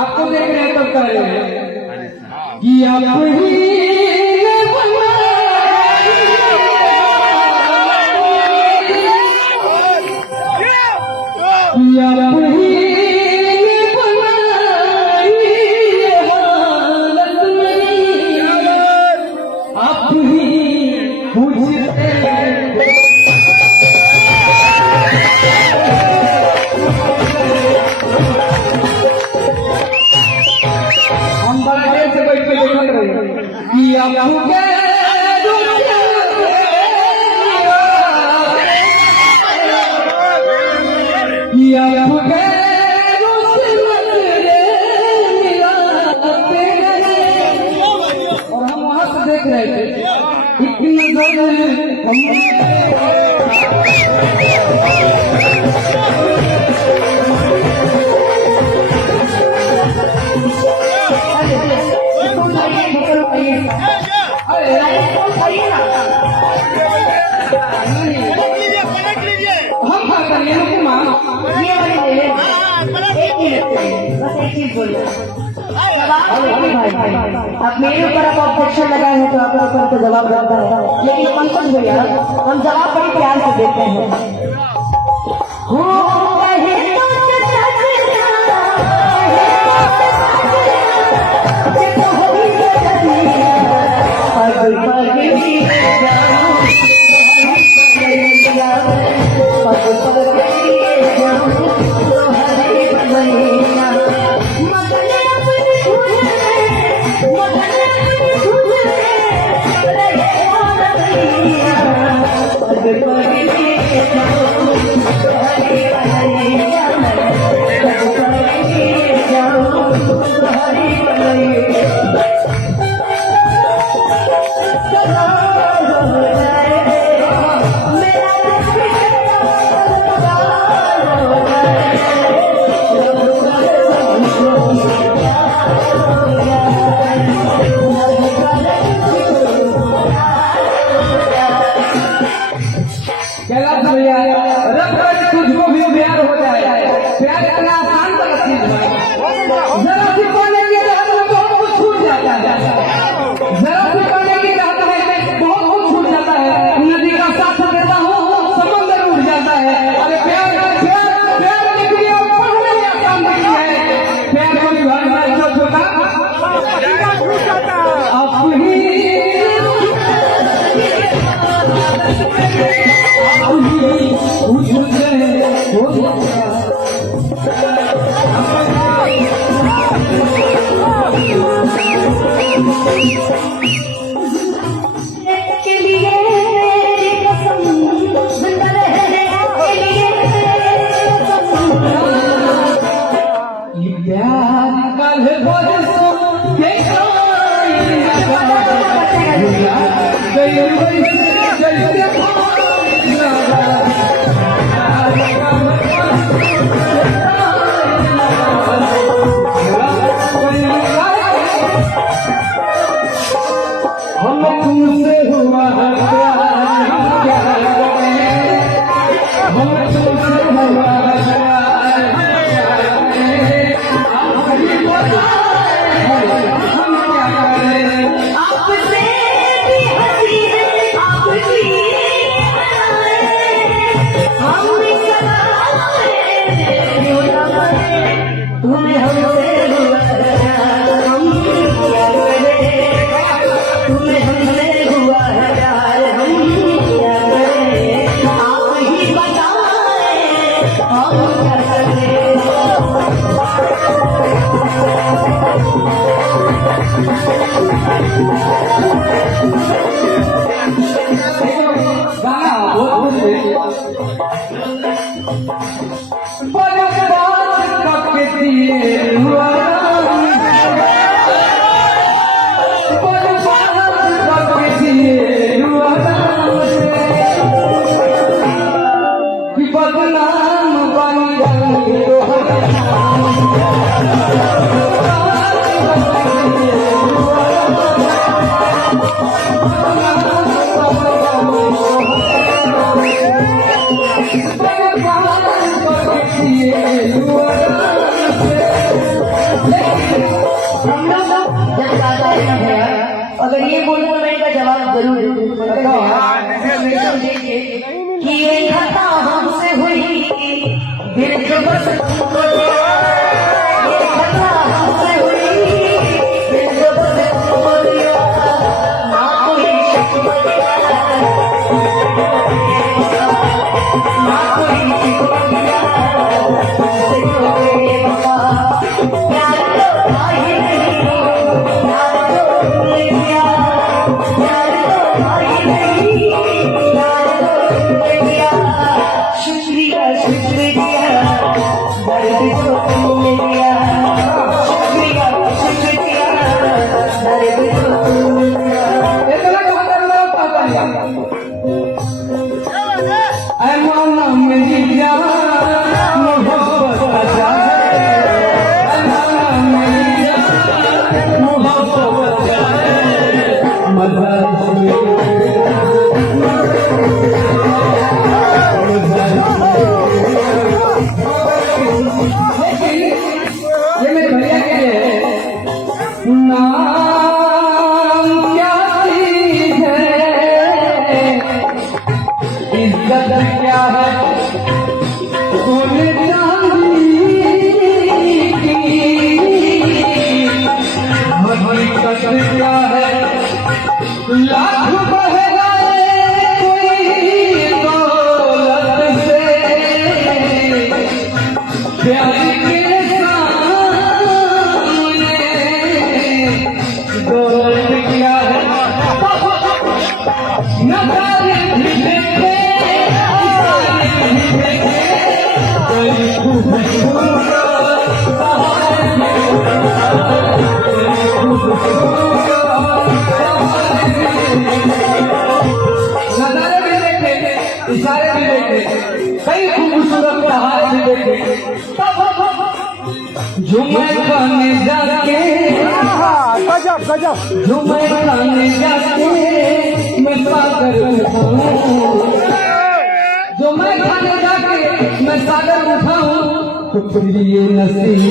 आपको देख रहे हैं तब कर रहे हैं कि आप ही देख रहे थे आप मेरे ऊपर आप ऑब्जेक्शन लगाए हैं तो आपका ऊपर तो जवाब बनता है, लेकिन पंकज भैया हम जवाब बड़ी प्यार से देते हैं। तुझको भी प्यार हो जाए, प्यार इतना आसान वाला चीज है। जरा सी पढ़ने की रात में बहुत कुछ छूट जाता है, जरा सी पढ़ने की रात में बहुत कुछ छूट जाता है। नदी का साथ देता हूँ समंदर उठ जाता है। अरे प्यार प्यार प्यार निकली और पढ़ने में आसान नहीं है। प्यार को निभाना जो छोटा छूट जाता है। आप ही आपसे भी हंसी है मगर ये बोलकर मैं इनका जवाब जरूर दूंगी कि ये खता हमसे हुई दिल के बस तुमको दिया। ये खता हमसे हुई दिल के बस तुमको दिया। ना कोई शिकवा दिया, ना कोई शिकवा दिया, तुमसे तो बेवफा प्यार तो था ही नहीं, प्यार तो तुमने किया, प्यार तो था ही नहीं, प्यार तो तुमने किया। शुक्रिया शुक्रिया दर्द जो तुमने दिया, शुक्रिया शुक्रिया दर्द जो तुमने दिया। इतना कहकर लोग पाता है ऐ मौला मेरी जान मोहब्बत का जान, ऐ मौला मेरी जान मोहब्बत का जान, मदद ये मेरे भैया के लिए नाम क्या चीज है, इज्जत क्या है सोने चांदी की, हकीकत क्या है लाख बह गए कोई दौलत से, प्यार के सामने दौलत क्या है। नजारे भी देखे, इशारे भी देखे, कोई खूबसूरत नजारे भी देखे, इशारे भी देखे, कई खूबसूरत पहाड़ भी देखे। झूमर खाने जाके झूमर खाने जाके मैं सागर उठाऊं, झूमर खाने जाके मैं सागर उठाऊं, तो प्रिय नसीब